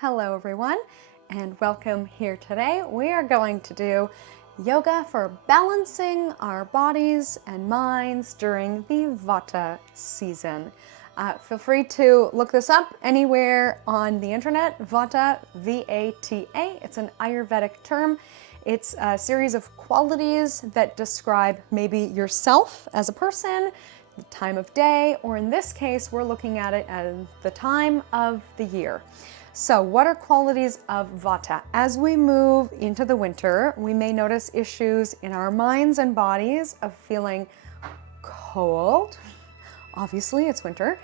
Hello everyone, and welcome here today. We are going to do yoga for balancing our bodies and minds during the Vata season. Feel free to look this up anywhere on the internet. Vata, V-A-T-A. It's an Ayurvedic term. It's a series of qualities that describe maybe yourself as a person, the time of day, or in this case, we're looking at it as the time of the year. So what are qualities of Vata? As we move into the winter, we may notice issues in our minds and bodies of feeling cold. Obviously, it's winter.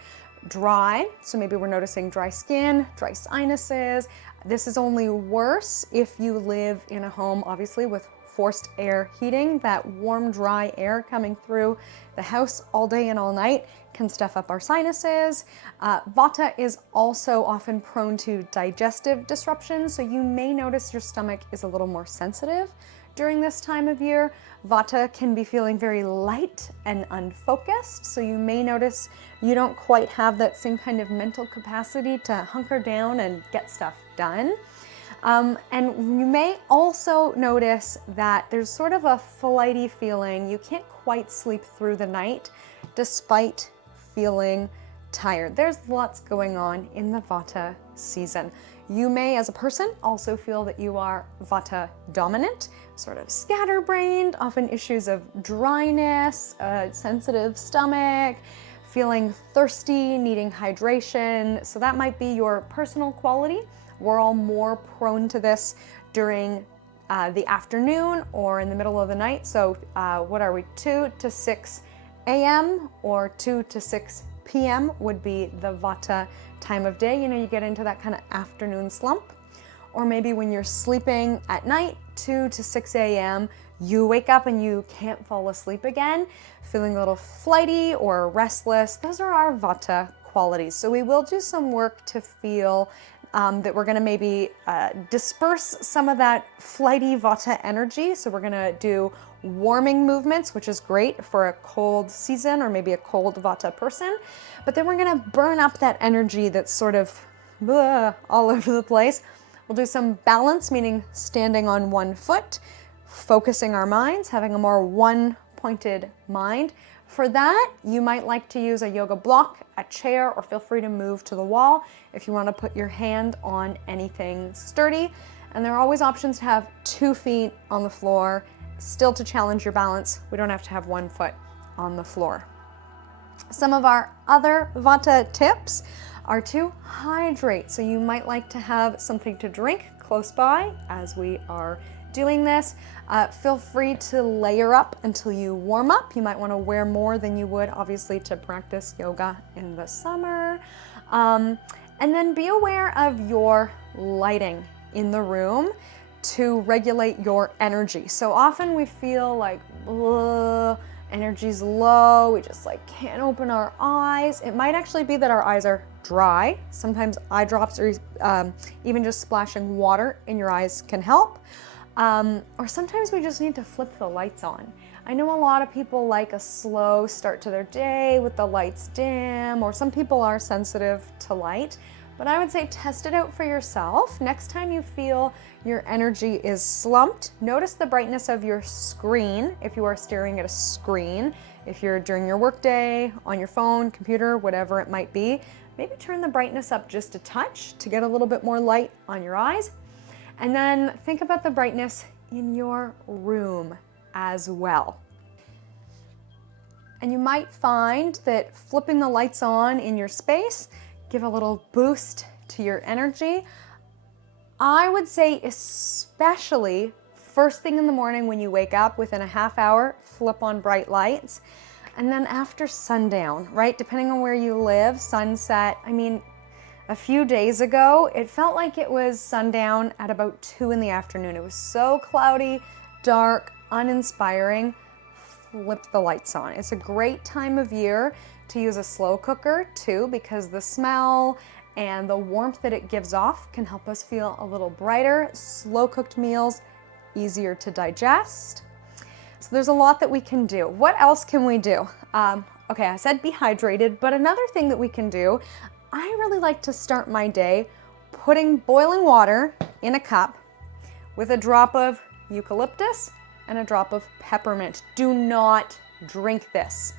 Dry, so maybe we're noticing dry skin, dry sinuses. This is only worse if you live in a home, obviously, with forced air heating. That warm, dry air coming through the house all day and all night can stuff up our sinuses. Vata is also often prone to digestive disruptions, so you may notice your stomach is a little more sensitive during this time of year. Vata can be feeling very light and unfocused, so you may notice you don't quite have that same kind of mental capacity to hunker down and get stuff done. And you may also notice that there's sort of a flighty feeling. You can't quite sleep through the night despite feeling tired. There's lots going on in the Vata season. You may, as a person, also feel that you are Vata dominant, sort of scatterbrained, often issues of dryness, a sensitive stomach, feeling thirsty, needing hydration. So that might be your personal quality. We're all more prone to this during the afternoon or in the middle of the night. So what are we, 2 to 6 a.m. or 2 to 6 p.m. would be the Vata time of day. You know, you get into that kind of afternoon slump. Or maybe when you're sleeping at night, 2 to 6 a.m., you wake up and you can't fall asleep again, feeling a little flighty or restless. Those are our Vata qualities. So we will do some work to feel that we're gonna maybe disperse some of that flighty Vata energy. So we're gonna do warming movements, which is great for a cold season or maybe a cold Vata person. But then we're gonna burn up that energy that's sort of all over the place. We'll do some balance, meaning standing on one foot, focusing our minds, having a more one-pointed mind. For that, you might like to use a yoga block, a chair, or feel free to move to the wall if you want to put your hand on anything sturdy. And there are always options to have 2 feet on the floor, still to challenge your balance. We don't have to have 1 foot on the floor. Some of our other Vata tips are to hydrate. So you might like to have something to drink close by as we are doing this. Feel free to layer up until you warm up. You might want to wear more than you would, obviously, to practice yoga in the summer. And then be aware of your lighting in the room to regulate your energy. So often we feel like energy's low, we just like can't open our eyes. It might actually be that our eyes are dry. Sometimes eye drops or even just splashing water in your eyes can help. Or sometimes we just need to flip the lights on. I know a lot of people like a slow start to their day with the lights dim, or some people are sensitive to light, but I would say test it out for yourself. Next time you feel your energy is slumped, notice the brightness of your screen if you are staring at a screen. If you're during your workday, on your phone, computer, whatever it might be, maybe turn the brightness up just a touch to get a little bit more light on your eyes. And then think about the brightness in your room as well. And you might find that flipping the lights on in your space give a little boost to your energy. I would say especially first thing in the morning when you wake up, within a half hour, flip on bright lights. And then after sundown, right? Depending on where you live, sunset, I mean, a few days ago, it felt like it was sundown at about 2 in the afternoon. It was so cloudy, dark, uninspiring. Flip the lights on. It's a great time of year to use a slow cooker too, because the smell and the warmth that it gives off can help us feel a little brighter. Slow cooked meals, easier to digest. So there's a lot that we can do. What else can we do? Okay, I said be hydrated, but another thing that we can do, I really like to start my day putting boiling water in a cup with a drop of eucalyptus and a drop of peppermint. Do not drink this.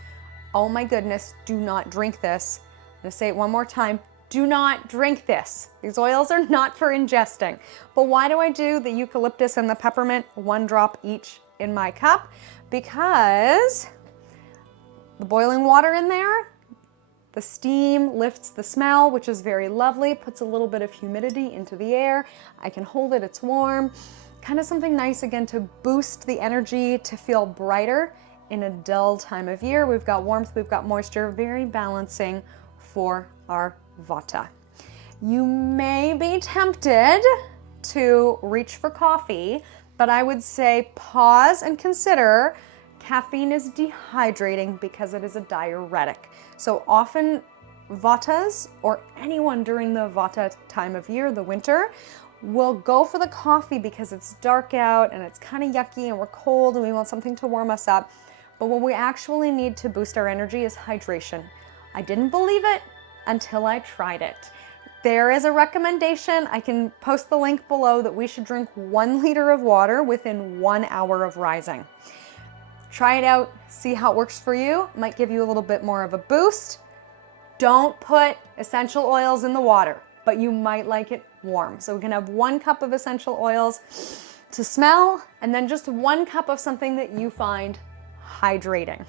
Oh my goodness, do not drink this. I'm gonna say it one more time. Do not drink this. These oils are not for ingesting. But why do I do the eucalyptus and the peppermint, 1 drop each in my cup? Because the boiling water in there, the steam lifts the smell, which is very lovely, puts a little bit of humidity into the air. I can hold it, it's warm. Kind of something nice again to boost the energy, to feel brighter in a dull time of year. We've got warmth, we've got moisture, very balancing for our Vata. You may be tempted to reach for coffee, but I would say pause and consider. Caffeine is dehydrating because it is a diuretic. So often Vatas, or anyone during the Vata time of year, the winter, will go for the coffee because it's dark out and it's kind of yucky and we're cold and we want something to warm us up. But what we actually need to boost our energy is hydration. I didn't believe it until I tried it. There is a recommendation, I can post the link below, that we should drink 1 liter of water within 1 hour of rising. Try it out, see how it works for you. It might give you a little bit more of a boost. Don't put essential oils in the water, but you might like it warm. So we can have 1 cup of essential oils to smell, and then just 1 cup of something that you find hydrating.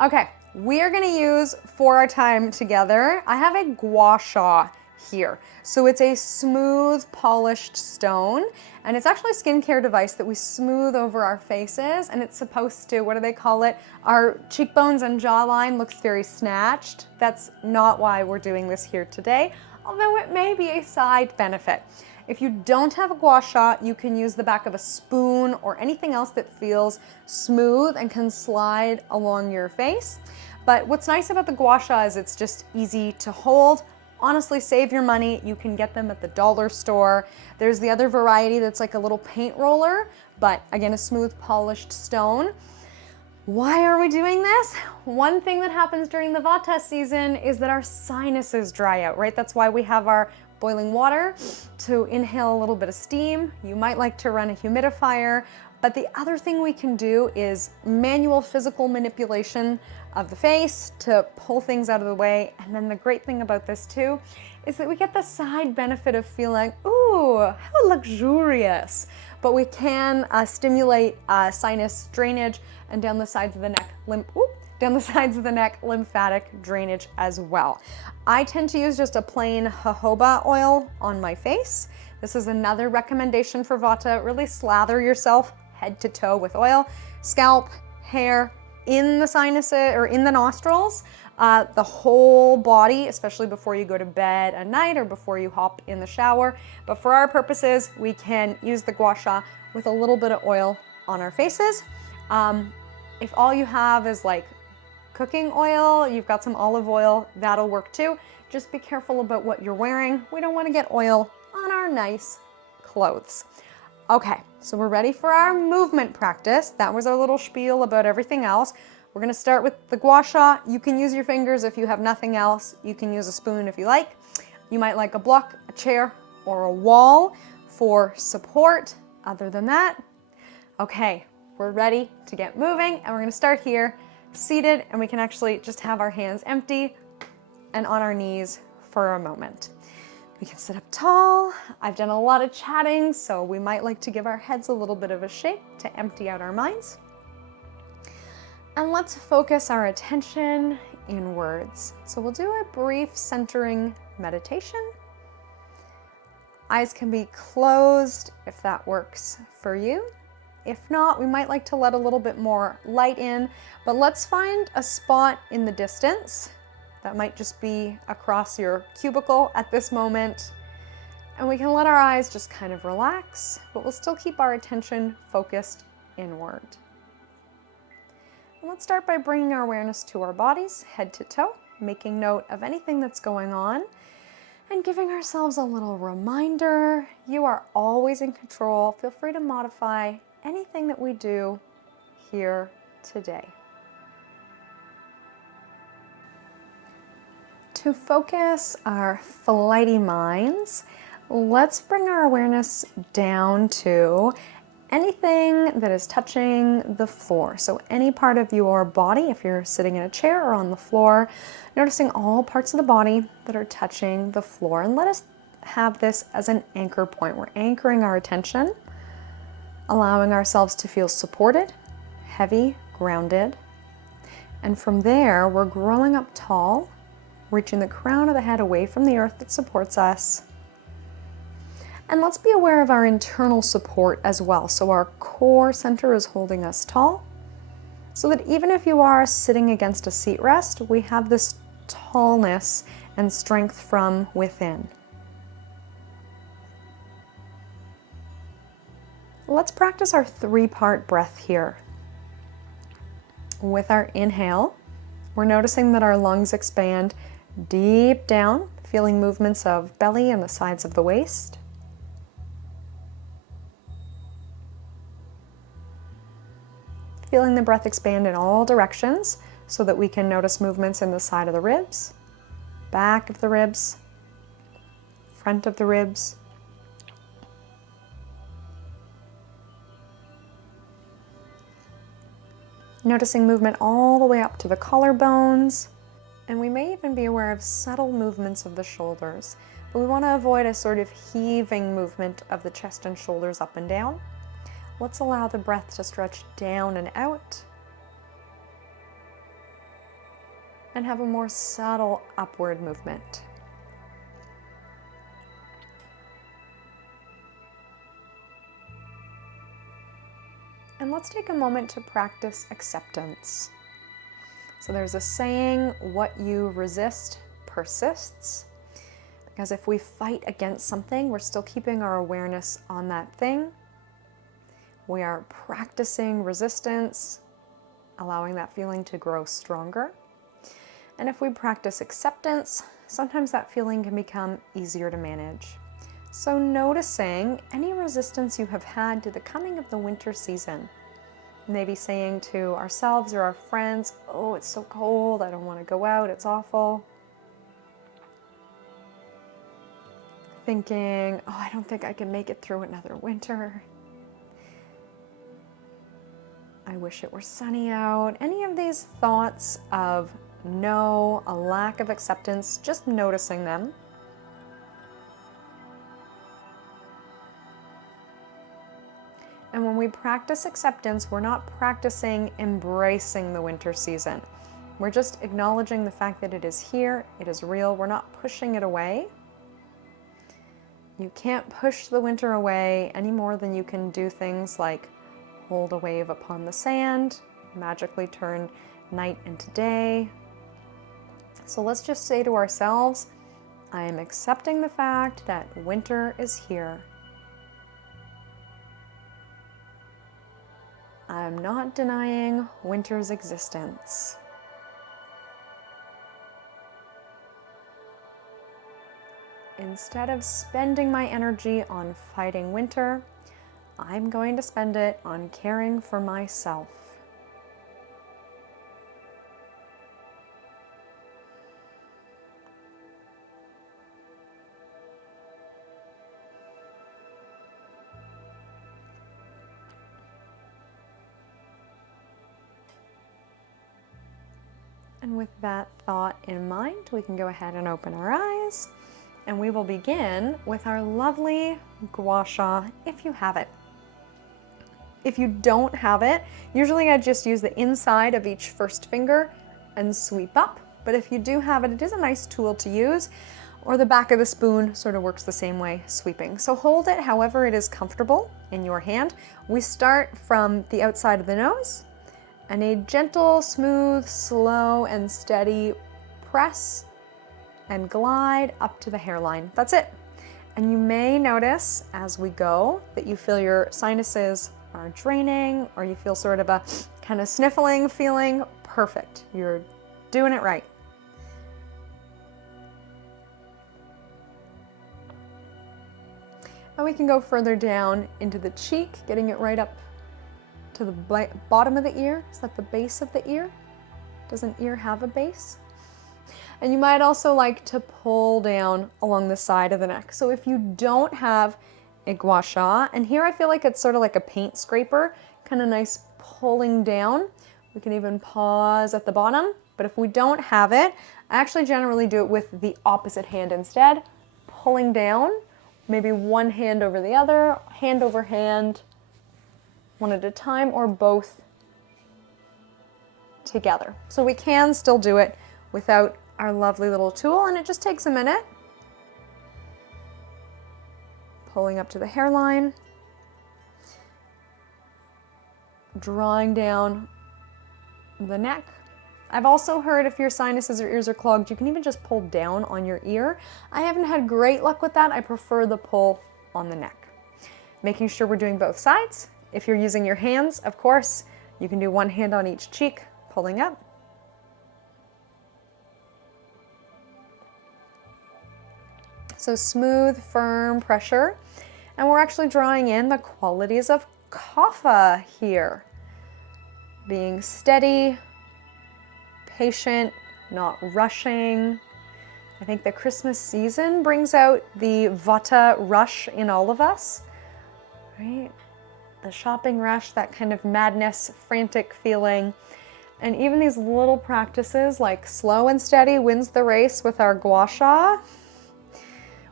Okay, we are gonna use for our time together, I have a gua sha here. So it's a smooth, polished stone, and it's actually a skincare device that we smooth over our faces, and it's supposed to, what do they call it? Our cheekbones and jawline looks very snatched. That's not why we're doing this here today, although it may be a side benefit. If you don't have a gua sha, you can use the back of a spoon or anything else that feels smooth and can slide along your face. But what's nice about the gua sha is it's just easy to hold. Honestly, save your money. You can get them at the dollar store. There's the other variety that's like a little paint roller, but again, a smooth polished stone. Why are we doing this? One thing that happens during the Vata season is that our sinuses dry out, right? That's why we have our boiling water to inhale a little bit of steam. You might like to run a humidifier, but the other thing we can do is manual physical manipulation of the face to pull things out of the way. And then the great thing about this too is that we get the side benefit of feeling, ooh, how luxurious. But we can stimulate sinus drainage and down the sides of the neck, lymphatic drainage as well. I tend to use just a plain jojoba oil on my face. This is another recommendation for Vata. Really slather yourself head to toe with oil, scalp, hair, in the sinuses or in the nostrils, the whole body, especially before you go to bed at night or before you hop in the shower. But for our purposes, we can use the gua sha with a little bit of oil on our faces. If all you have is like cooking oil, you've got some olive oil, that'll work too. Just be careful about what you're wearing. We don't want to get oil on our nice clothes. Okay, so we're ready for our movement practice. That was our little spiel about everything else. We're gonna start with the gua sha. You can use your fingers if you have nothing else. You can use a spoon if you like. You might like a block, a chair, or a wall for support. Other than that, okay, we're ready to get moving, and we're gonna start here, seated, and we can actually just have our hands empty and on our knees for a moment. We can sit up tall. I've done a lot of chatting, so we might like to give our heads a little bit of a shake to empty out our minds. And let's focus our attention inwards. So we'll do a brief centering meditation. Eyes can be closed if that works for you. If not, we might like to let a little bit more light in, but let's find a spot in the distance. That might just be across your cubicle at this moment. And we can let our eyes just kind of relax, but we'll still keep our attention focused inward. And let's start by bringing our awareness to our bodies, head to toe, making note of anything that's going on, and giving ourselves a little reminder, you are always in control. Feel free to modify anything that we do here today. To focus our flighty minds, let's bring our awareness down to anything that is touching the floor. So any part of your body, if you're sitting in a chair or on the floor, noticing all parts of the body that are touching the floor. And let us have this as an anchor point. We're anchoring our attention, allowing ourselves to feel supported, heavy, grounded. And from there, we're growing up tall, reaching the crown of the head away from the earth that supports us. And let's be aware of our internal support as well. So our core center is holding us tall, so that even if you are sitting against a seat rest, we have this tallness and strength from within. Let's practice our 3-part breath here. With our inhale, we're noticing that our lungs expand deep down, feeling movements of belly and the sides of the waist. Feeling the breath expand in all directions so that we can notice movements in the side of the ribs, back of the ribs, front of the ribs. Noticing movement all the way up to the collarbones. And we may even be aware of subtle movements of the shoulders, but we want to avoid a sort of heaving movement of the chest and shoulders up and down. Let's allow the breath to stretch down and out, and have a more subtle upward movement. And let's take a moment to practice acceptance. So there's a saying, what you resist persists. Because if we fight against something, we're still keeping our awareness on that thing. We are practicing resistance, allowing that feeling to grow stronger. And if we practice acceptance, sometimes that feeling can become easier to manage. So noticing any resistance you have had to the coming of the winter season. Maybe saying to ourselves or our friends, oh, it's so cold, I don't want to go out, it's awful. Thinking, oh, I don't think I can make it through another winter. I wish it were sunny out. Any of these thoughts of no, a lack of acceptance, just noticing them. And when we practice acceptance, we're not practicing embracing the winter season. We're just acknowledging the fact that it is here, it is real, we're not pushing it away. You can't push the winter away any more than you can do things like hold a wave upon the sand, magically turn night into day. So let's just say to ourselves, I am accepting the fact that winter is here. I'm not denying winter's existence. Instead of spending my energy on fighting winter, I'm going to spend it on caring for myself. And with that thought in mind, we can go ahead and open our eyes, and we will begin with our lovely gua sha, if you have it. If you don't have it, usually I just use the inside of each first finger and sweep up, but if you do have it, it is a nice tool to use, or the back of the spoon sort of works the same way, sweeping. So hold it however it is comfortable in your hand. We start from the outside of the nose, and a gentle, smooth, slow, and steady press and glide up to the hairline. That's it. And you may notice as we go that you feel your sinuses are draining, or you feel sort of a kind of sniffling feeling. Perfect. You're doing it right. And we can go further down into the cheek, getting it right up to the bottom of the ear. Is that the base of the ear? Does an ear have a base? And you might also like to pull down along the side of the neck. So if you don't have a gua sha, and here I feel like it's sort of like a paint scraper, kind of nice pulling down. We can even pause at the bottom, but if we don't have it, I actually generally do it with the opposite hand instead, pulling down, maybe one hand over the other, hand over hand, one at a time, or both together. So we can still do it without our lovely little tool, and it just takes a minute. Pulling up to the hairline, drawing down the neck. I've also heard if your sinuses or ears are clogged, you can even just pull down on your ear. I haven't had great luck with that. I prefer the pull on the neck. Making sure we're doing both sides. If you're using your hands, of course, you can do one hand on each cheek, pulling up. So smooth, firm pressure. And we're actually drawing in the qualities of kapha here. Being steady, patient, not rushing. I think the Christmas season brings out the Vata rush in all of us, right? The shopping rush, that kind of madness, frantic feeling. And even these little practices like slow and steady wins the race with our gua sha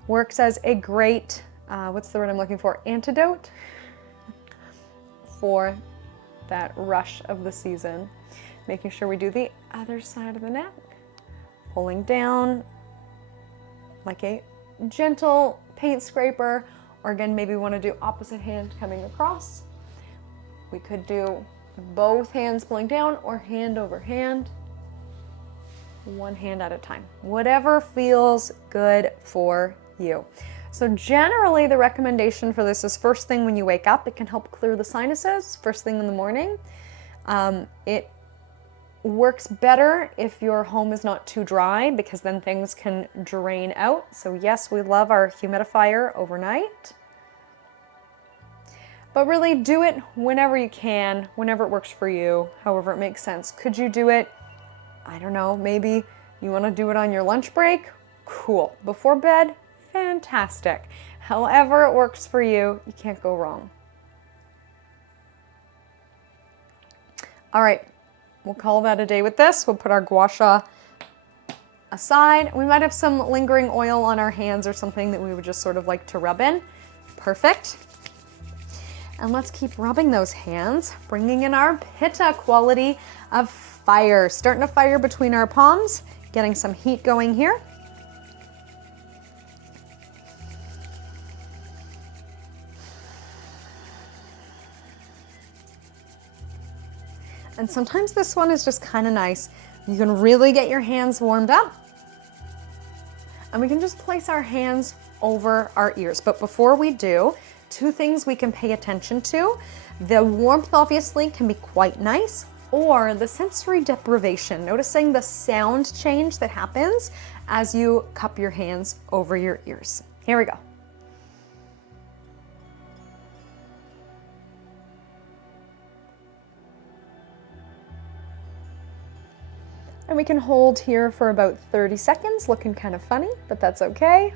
works as a great, what's the word I'm looking for? Antidote for that rush of the season. Making sure we do the other side of the neck, pulling down like a gentle paint scraper, or again, maybe we want to do opposite hand coming across. We could do both hands pulling down or hand over hand, one hand at a time, whatever feels good for you. So generally the recommendation for this is first thing when you wake up. It can help clear the sinuses first thing in the morning. It works better if your home is not too dry, because then things can drain out. So yes, we love our humidifier overnight. But really do it whenever you can, whenever it works for you, however it makes sense. Could you do it, I don't know, maybe you want to do it on your lunch break? Cool. Before bed? Fantastic. However it works for you, you can't go wrong. All right, we'll call that a day with this. We'll put our gua sha aside. We might have some lingering oil on our hands or something that we would just sort of like to rub in. Perfect. And let's keep rubbing those hands, bringing in our pitta quality of fire. Starting a fire between our palms, getting some heat going here. And sometimes this one is just kind of nice. You can really get your hands warmed up. And we can just place our hands over our ears. But before we do, two things we can pay attention to. The warmth obviously can be quite nice, or the sensory deprivation, noticing the sound change that happens as you cup your hands over your ears. Here we go. And we can hold here for about 30 seconds, looking kind of funny, but that's okay.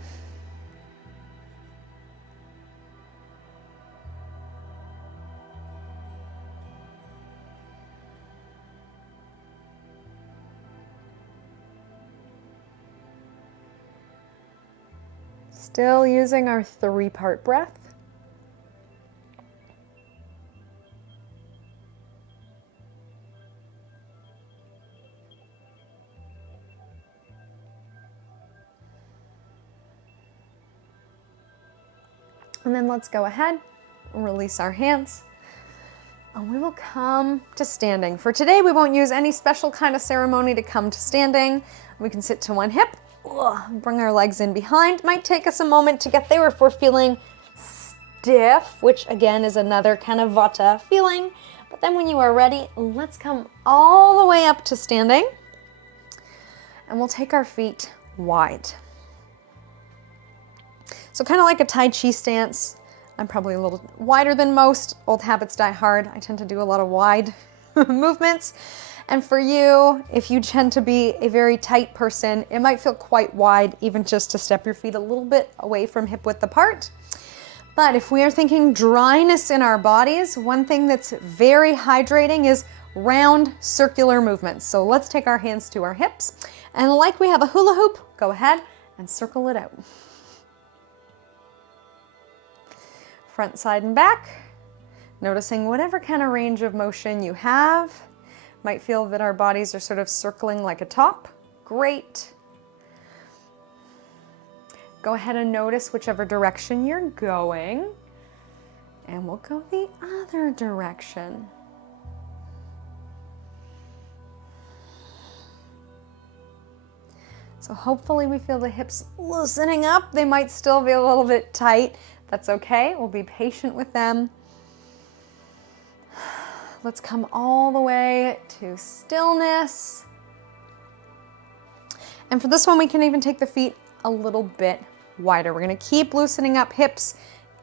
Still using our 3-part breath. And then let's go ahead and release our hands. And we will come to standing. For today, we won't use any special kind of ceremony to come to standing. We can sit to one hip, bring our legs in behind. Might take us a moment to get there if we're feeling stiff, which again is another kind of Vata feeling. But then when you are ready, let's come all the way up to standing. And we'll take our feet wide. So kind of like a Tai Chi stance. I'm probably a little wider than most. Old habits die hard. I tend to do a lot of wide movements. And for you, if you tend to be a very tight person, it might feel quite wide even just to step your feet a little bit away from hip width apart. But if we are thinking dryness in our bodies, one thing that's very hydrating is round circular movements. So let's take our hands to our hips, and like we have a hula hoop, go ahead and circle it out. Front, side, and back. Noticing whatever kind of range of motion you have. Might feel that our bodies are sort of circling like a top. Great. Go ahead and notice whichever direction you're going. And we'll go the other direction. So hopefully we feel the hips loosening up. They might still be a little bit tight. That's okay. We'll be patient with them. Let's come all the way to stillness. And for this one, we can even take the feet a little bit wider. We're gonna keep loosening up hips,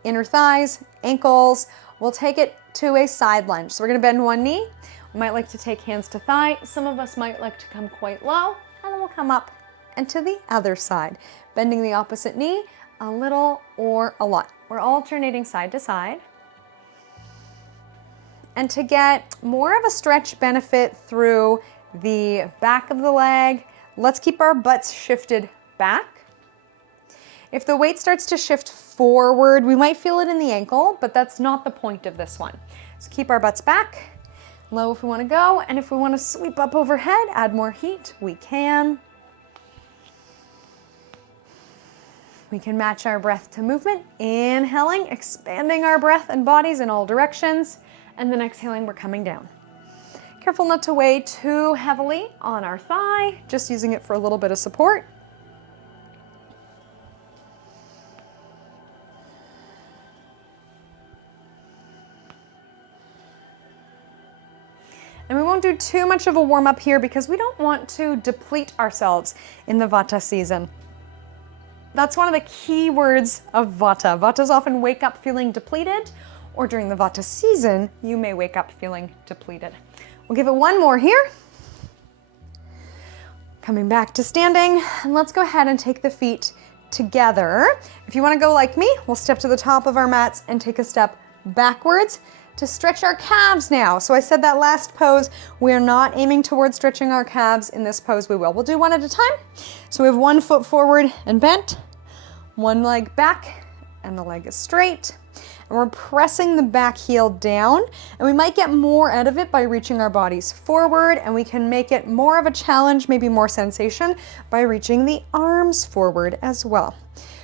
inner thighs, ankles. We'll take it to a side lunge. So we're gonna bend one knee. We might like to take hands to thigh. Some of us might like to come quite low, and then we'll come up and to the other side. Bending the opposite knee, a little or a lot. We're alternating side to side. And to get more of a stretch benefit through the back of the leg, let's keep our butts shifted back. If the weight starts to shift forward, we might feel it in the ankle, but that's not the point of this one. So keep our butts back, low if we want to go, and if we want to sweep up overhead, add more heat, we can. We can match our breath to movement, inhaling, expanding our breath and bodies in all directions. And then exhaling, we're coming down. Careful not to weigh too heavily on our thigh, just using it for a little bit of support. And we won't do too much of a warm up here because we don't want to deplete ourselves in the Vata season. That's one of the key words of Vata. Vatas often wake up feeling depleted, or during the Vata season, you may wake up feeling depleted. We'll give it one more here. Coming back to standing, and let's go ahead and take the feet together. If you want to go like me, we'll step to the top of our mats and take a step backwards to stretch our calves now. So I said that last pose, we're not aiming towards stretching our calves. In this pose, we will. We'll do one at a time. So we have one foot forward and bent, one leg back, and the leg is straight. And we're pressing the back heel down, and we might get more out of it by reaching our bodies forward, and we can make it more of a challenge, maybe more sensation, by reaching the arms forward as well.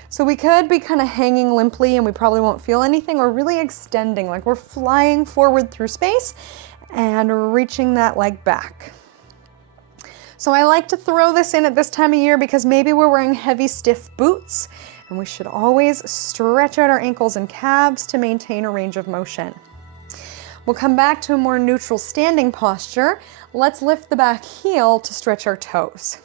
So we could be kind of hanging limply and we probably won't feel anything, or really extending, like we're flying forward through space and reaching that leg back. So I like to throw this in at this time of year because maybe we're wearing heavy, stiff boots, and we should always stretch out our ankles and calves to maintain a range of motion. We'll come back to a more neutral standing posture. Let's lift the back heel to stretch our toes.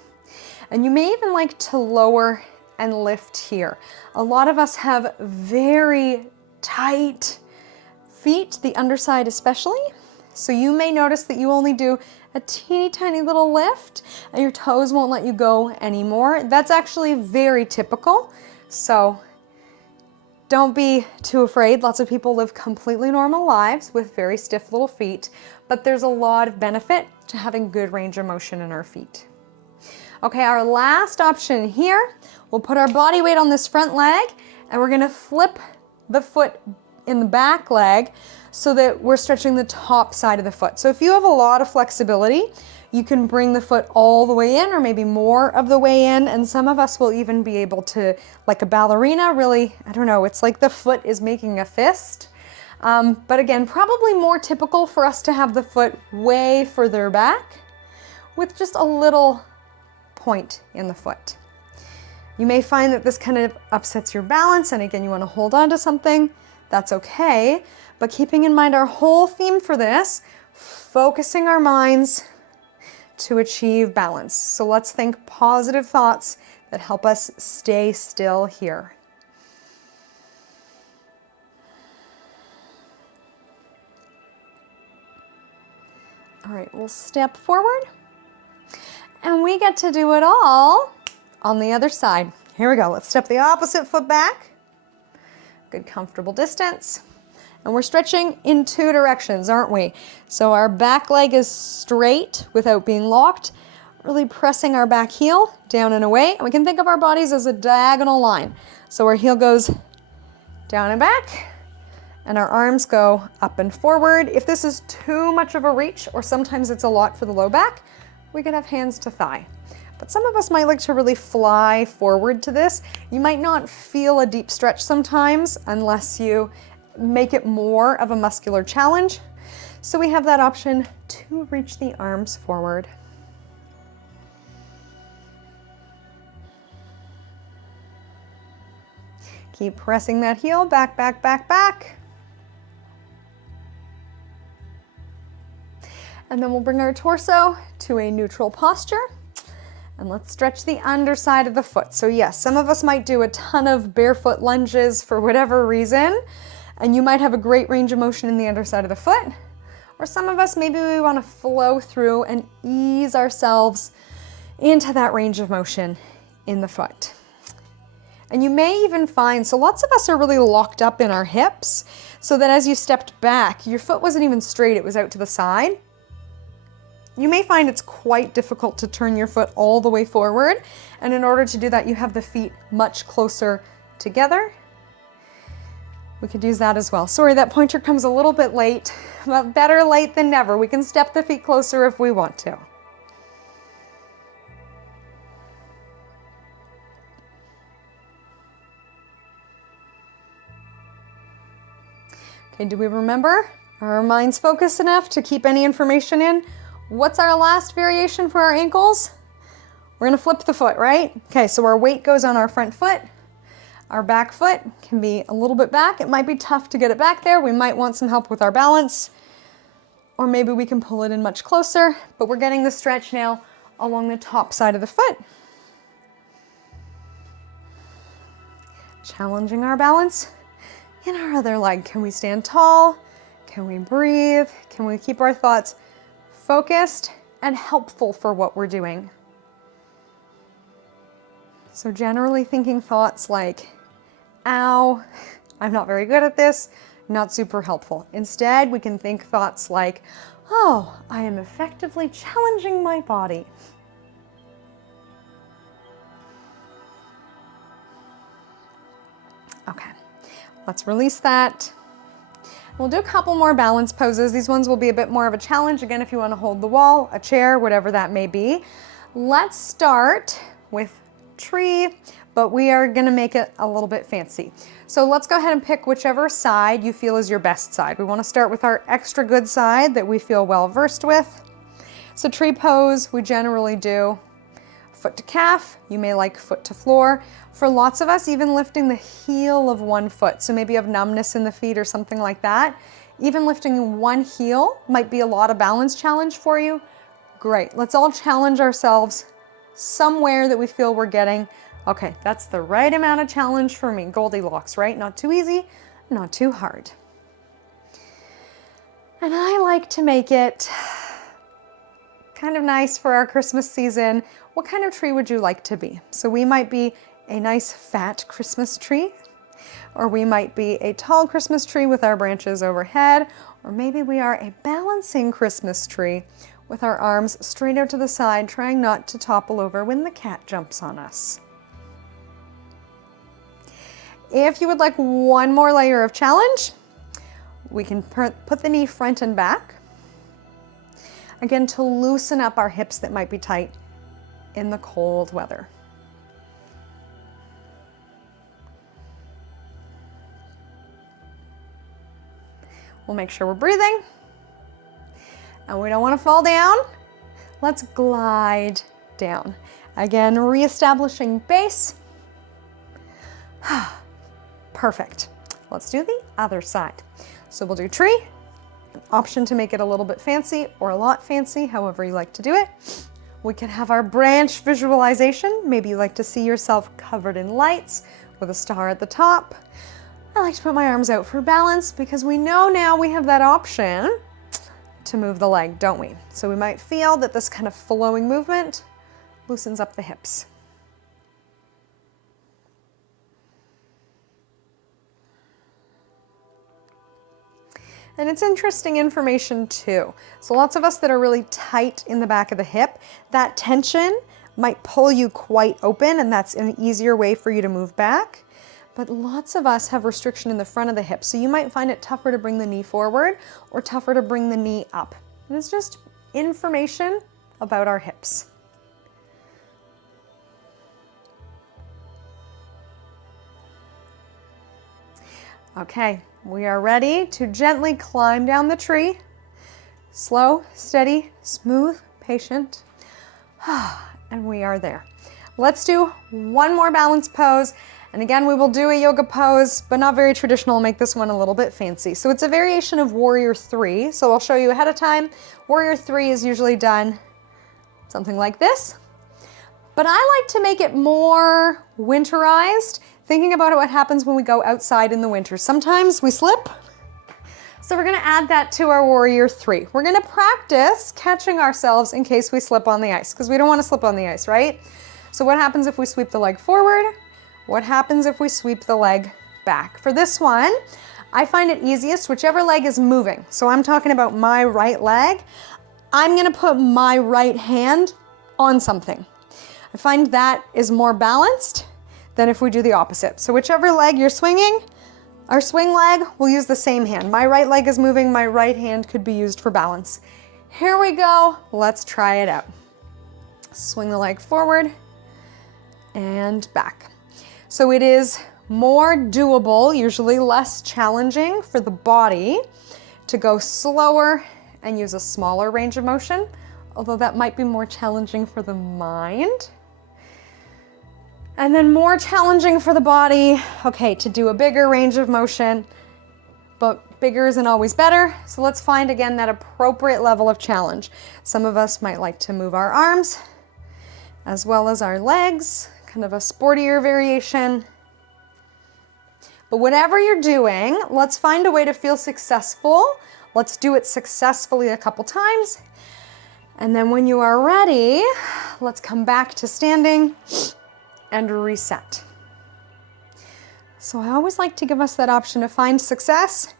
And you may even like to lower and lift here. A lot of us have very tight feet, the underside especially. So you may notice that you only do a teeny tiny little lift and your toes won't let you go anymore. That's actually very typical. So don't be too afraid. Lots of people live completely normal lives with very stiff little feet, but there's a lot of benefit to having good range of motion in our feet. Okay, our last option here, we'll put our body weight on this front leg and we're gonna flip the foot in the back leg so that we're stretching the top side of the foot. So if you have a lot of flexibility, you can bring the foot all the way in or maybe more of the way in, and some of us will even be able to, like a ballerina, really, I don't know, it's like the foot is making a fist. But again, probably more typical for us to have the foot way further back with just a little point in the foot. You may find that this kind of upsets your balance, and again, you want to hold on to something, that's okay, but keeping in mind our whole theme for this, focusing our minds to achieve balance. So let's think positive thoughts that help us stay still here. All right, we'll step forward. And we get to do it all on the other side. Here we go. Let's step the opposite foot back. Good comfortable distance. And we're stretching in two directions, aren't we? So our back leg is straight without being locked, really pressing our back heel down and away. And we can think of our bodies as a diagonal line. So our heel goes down and back, and our arms go up and forward. If this is too much of a reach, or sometimes it's a lot for the low back, we could have hands to thigh. But some of us might like to really fly forward to this. You might not feel a deep stretch sometimes unless you make it more of a muscular challenge. So we have that option to reach the arms forward. Keep pressing that heel back, back, back, back. And then we'll bring our torso to a neutral posture. And let's stretch the underside of the foot. So yes, some of us might do a ton of barefoot lunges for whatever reason, and you might have a great range of motion in the underside of the foot. Or some of us, maybe we want to flow through and ease ourselves into that range of motion in the foot. And you may even find, so lots of us are really locked up in our hips, so that as you stepped back, your foot wasn't even straight, it was out to the side. You may find it's quite difficult to turn your foot all the way forward, and in order to do that, you have the feet much closer together. We could use that as well. Sorry, that pointer comes a little bit late, but better late than never. We can step the feet closer if we want to. Okay, do we remember? Are our minds focused enough to keep any information in? What's our last variation for our ankles? We're gonna flip the foot, right? Okay, so our weight goes on our front foot. Our back foot can be a little bit back. It might be tough to get it back there. We might want some help with our balance, or maybe we can pull it in much closer, but we're getting the stretch now along the top side of the foot. Challenging our balance in our other leg. Can we stand tall? Can we breathe? Can we keep our thoughts focused and helpful for what we're doing? So generally thinking thoughts like, ow, I'm not very good at this, not super helpful. Instead, we can think thoughts like, oh, I am effectively challenging my body. Okay, let's release that. We'll do a couple more balance poses. These ones will be a bit more of a challenge. Again, if you want to hold the wall, a chair, whatever that may be. Let's start with tree, but we are going to make it a little bit fancy. So let's go ahead and pick whichever side you feel is your best side. We want to start with our extra good side that we feel well versed with. So tree pose, we generally do foot to calf. You may like foot to floor. For lots of us, even lifting the heel of one foot, so maybe you have numbness in the feet or something like that, even lifting one heel might be a lot of balance challenge for you. Great, let's all challenge ourselves somewhere that we feel we're getting, okay, that's the right amount of challenge for me. Goldilocks, right? Not too easy, not too hard. And I like to make it kind of nice for our Christmas season. What kind of tree would you like to be? So we might be a nice fat Christmas tree, or we might be a tall Christmas tree with our branches overhead, or maybe we are a balancing Christmas tree with our arms straight out to the side, trying not to topple over when the cat jumps on us. If you would like one more layer of challenge, we can put the knee front and back. Again, to loosen up our hips that might be tight in the cold weather. We'll make sure we're breathing. And we don't want to fall down. Let's glide down. Again, reestablishing base. Perfect. Let's do the other side. So we'll do tree. An option to make it a little bit fancy or a lot fancy, however you like to do it. We can have our branch visualization. Maybe you like to see yourself covered in lights with a star at the top. I like to put my arms out for balance because we know now we have that option to move the leg, don't we? So we might feel that this kind of flowing movement loosens up the hips. And it's interesting information too. So lots of us that are really tight in the back of the hip, that tension might pull you quite open, and that's an easier way for you to move back. But lots of us have restriction in the front of the hip, so you might find it tougher to bring the knee forward or tougher to bring the knee up. And it's just information about our hips. Okay, we are ready to gently climb down the tree. Slow, steady, smooth, patient. And we are there. Let's do one more balance pose. And again, we will do a yoga pose, but not very traditional. I'll make this one a little bit fancy. So it's a variation of Warrior 3. So I'll show you ahead of time. Warrior 3 is usually done something like this. But I like to make it more winterized, thinking about what happens when we go outside in the winter. Sometimes we slip. So we're gonna add that to our Warrior 3. We're gonna practice catching ourselves in case we slip on the ice, because we don't wanna slip on the ice, right? So what happens if we sweep the leg forward? What happens if we sweep the leg back? For this one, I find it easiest whichever leg is moving. So I'm talking about my right leg. I'm gonna put my right hand on something. I find that is more balanced than if we do the opposite. So whichever leg you're swinging, our swing leg, we'll use the same hand. My right leg is moving, my right hand could be used for balance. Here we go, let's try it out. Swing the leg forward and back. So it is more doable, usually less challenging for the body to go slower and use a smaller range of motion, although that might be more challenging for the mind. And then more challenging for the body, okay, to do a bigger range of motion, but bigger isn't always better. So let's find again that appropriate level of challenge. Some of us might like to move our arms as well as our legs, kind of a sportier variation. But whatever you're doing, let's find a way to feel successful. Let's do it successfully a couple times. And then when you are ready, let's come back to standing and reset. So I always like to give us that option to find success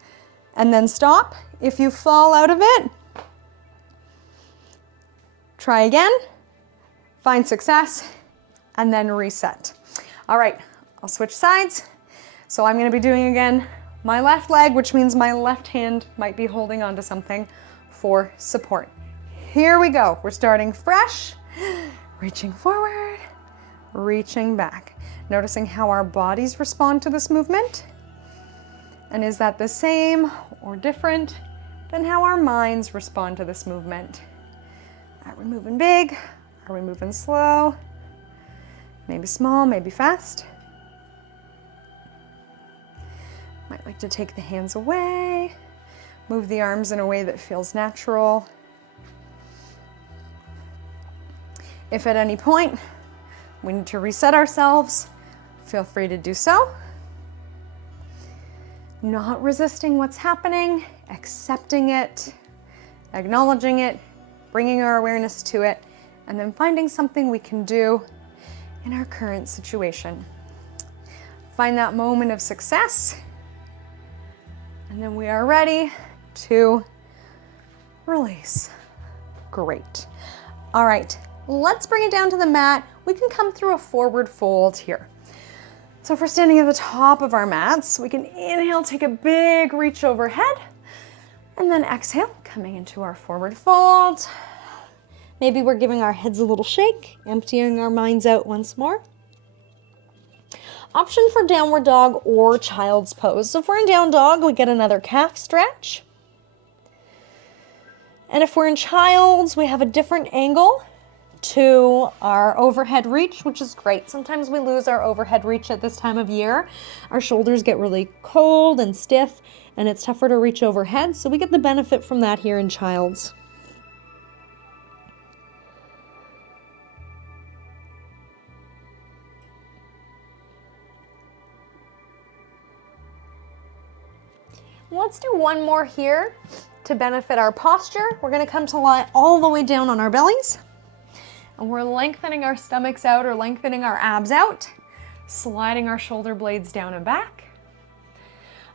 and then stop. If you fall out of it, try again, find success, and then reset. All right, I'll switch sides. So I'm gonna be doing again my left leg, which means my left hand might be holding onto something for support. Here we go. We're starting fresh, reaching forward, reaching back. Noticing how our bodies respond to this movement. And is that the same or different than how our minds respond to this movement? Are we moving big? Are we moving slow? Maybe small, maybe fast. Might like to take the hands away, move the arms in a way that feels natural. If at any point we need to reset ourselves, feel free to do so. Not resisting what's happening, accepting it, acknowledging it, bringing our awareness to it, and then finding something we can do in our current situation. Find that moment of success, and then we are ready to release. Great. All right, let's bring it down to the mat. We can come through a forward fold here. So if we're standing at the top of our mats, we can inhale, take a big reach overhead, and then exhale, coming into our forward fold. Maybe we're giving our heads a little shake, emptying our minds out once more. Option for downward dog or child's pose. So if we're in down dog, we get another calf stretch. And if we're in child's, we have a different angle to our overhead reach, which is great. Sometimes we lose our overhead reach at this time of year. Our shoulders get really cold and stiff, and it's tougher to reach overhead, so we get the benefit from that here in child's. Let's do one more here. to benefit our posture, we're going to come to lie all the way down on our bellies. And we're lengthening our stomachs out or lengthening our abs out, sliding our shoulder blades down and back.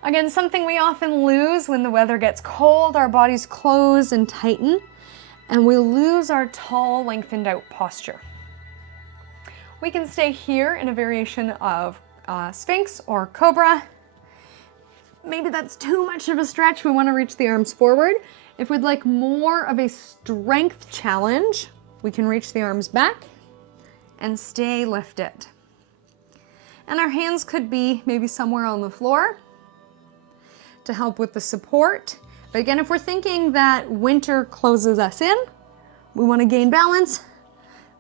Again, something we often lose when the weather gets cold, our bodies close and tighten, and we lose our tall, lengthened out posture. We can stay here in a variation of Sphinx or Cobra. Maybe that's too much of a stretch. We want to reach the arms forward. If we'd like more of a strength challenge, we can reach the arms back and stay lifted. And our hands could be maybe somewhere on the floor to help with the support. But again, if we're thinking that winter closes us in, we want to gain balance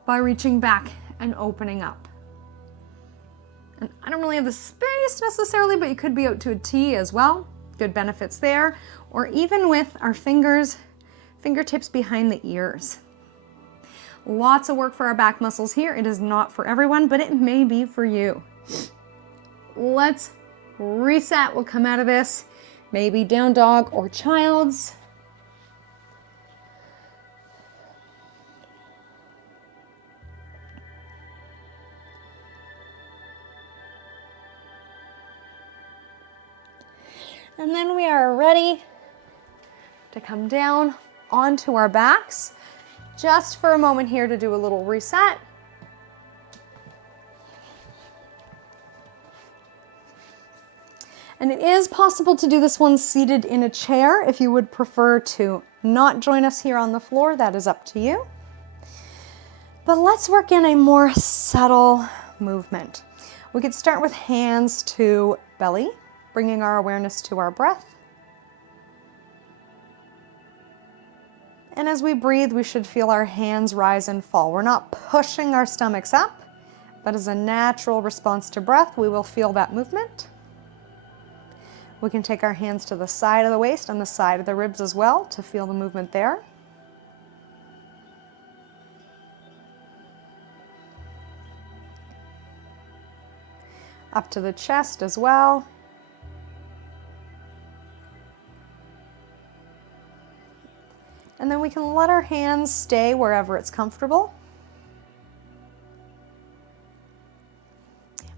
by reaching back and opening up. And I don't really have the space necessarily, but you could be out to a T as well. Good benefits there. Or even with our fingertips behind the ears. Lots of work for our back muscles here. It is not for everyone, but it may be for you. Let's reset. We'll come out of this. Maybe down dog or child's. And then we are ready to come down onto our backs. Just for a moment here to do a little reset. And it is possible to do this one seated in a chair. If you would prefer to not join us here on the floor, that is up to you. But let's work in a more subtle movement. We could start with hands to belly, bringing our awareness to our breath. And as we breathe, we should feel our hands rise and fall. We're not pushing our stomachs up, but as a natural response to breath, we will feel that movement. We can take our hands to the side of the waist and the side of the ribs as well to feel the movement there. Up to the chest as well. And then we can let our hands stay wherever it's comfortable.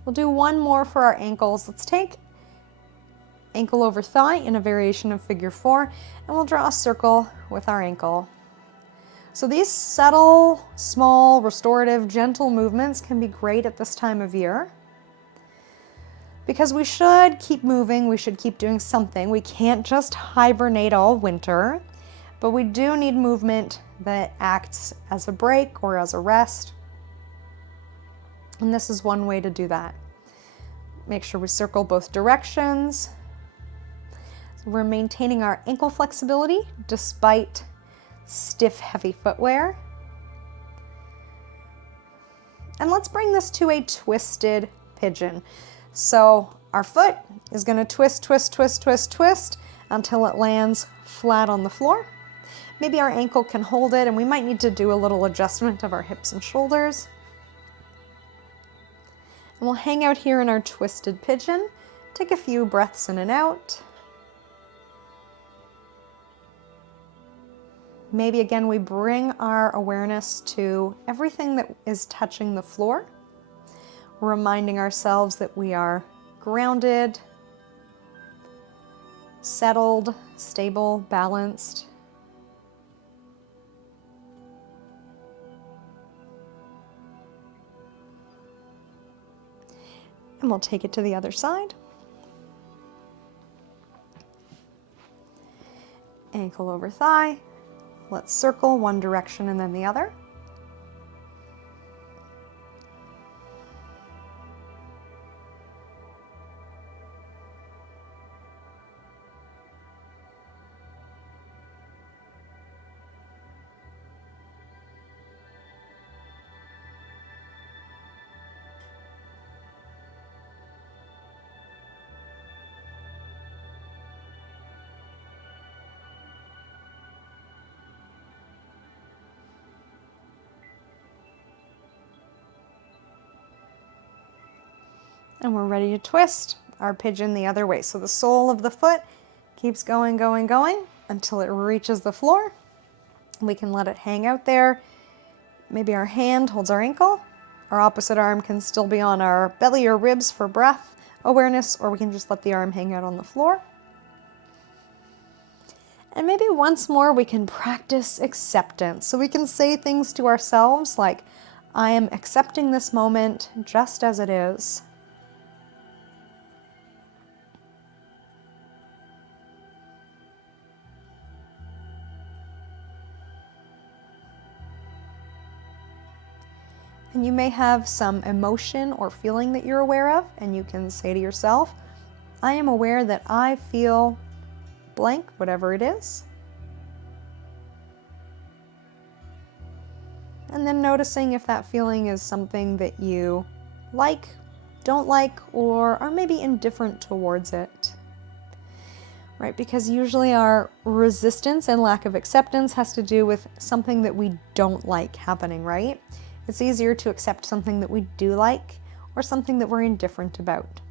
We'll do one more for our ankles. Let's take ankle over thigh in a variation of figure 4, and we'll draw a circle with our ankle. So these subtle, small, restorative, gentle movements can be great at this time of year. Because we should keep moving, we should keep doing something. We can't just hibernate all winter, but we do need movement that acts as a break or as a rest. And this is one way to do that. Make sure we circle both directions. So we're maintaining our ankle flexibility despite stiff, heavy footwear. And let's bring this to a twisted pigeon. So our foot is going to twist, twist, twist, twist, twist until it lands flat on the floor. Maybe our ankle can hold it, and we might need to do a little adjustment of our hips and shoulders. And we'll hang out here in our twisted pigeon. Take a few breaths in and out. Maybe again we bring our awareness to everything that is touching the floor, reminding ourselves that we are grounded, settled, stable, balanced. And we'll take it to the other side. Ankle over thigh. Let's circle one direction and then the other. And we're ready to twist our pigeon the other way. So the sole of the foot keeps going, going, going. until it reaches the floor. We can let it hang out there. Maybe our hand holds our ankle. Our opposite arm can still be on our belly or ribs for breath awareness, or we can just let the arm hang out on the floor. And maybe once more we can practice acceptance. So we can say things to ourselves like, I am accepting this moment just as it is. And you may have some emotion or feeling that you're aware of, and you can say to yourself, I am aware that I feel blank, whatever it is. And then noticing if that feeling is something that you like, don't like, or are maybe indifferent towards it. Right? Because usually our resistance and lack of acceptance has to do with something that we don't like happening, right? It's easier to accept something that we do like or something that we're indifferent about.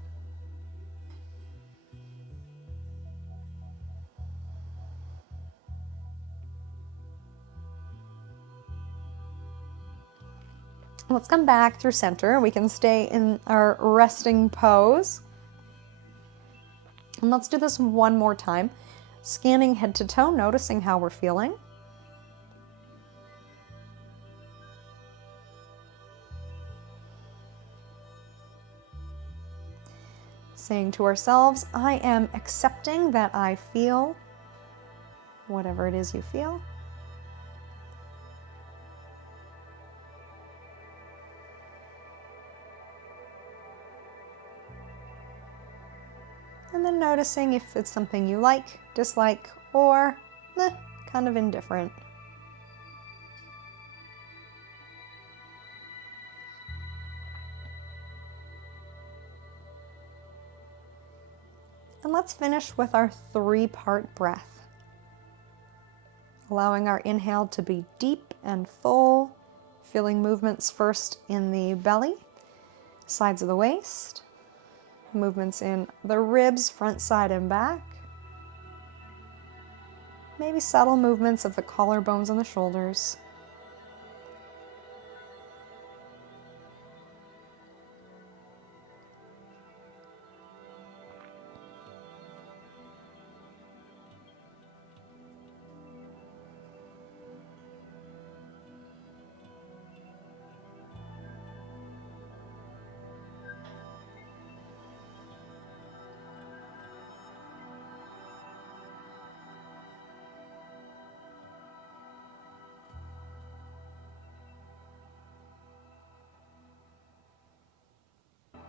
Let's come back through center. We can stay in our resting pose. And let's do this one more time. Scanning head to toe, noticing how we're feeling. Saying to ourselves, I am accepting that I feel whatever it is you feel. And then noticing if it's something you like, dislike, or kind of indifferent. And let's finish with our 3-part breath. Allowing our inhale to be deep and full, feeling movements first in the belly, sides of the waist, movements in the ribs, front, side, and back. Maybe subtle movements of the collarbones and the shoulders.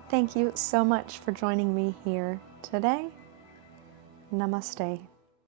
Thank you so much for joining me here today. Namaste.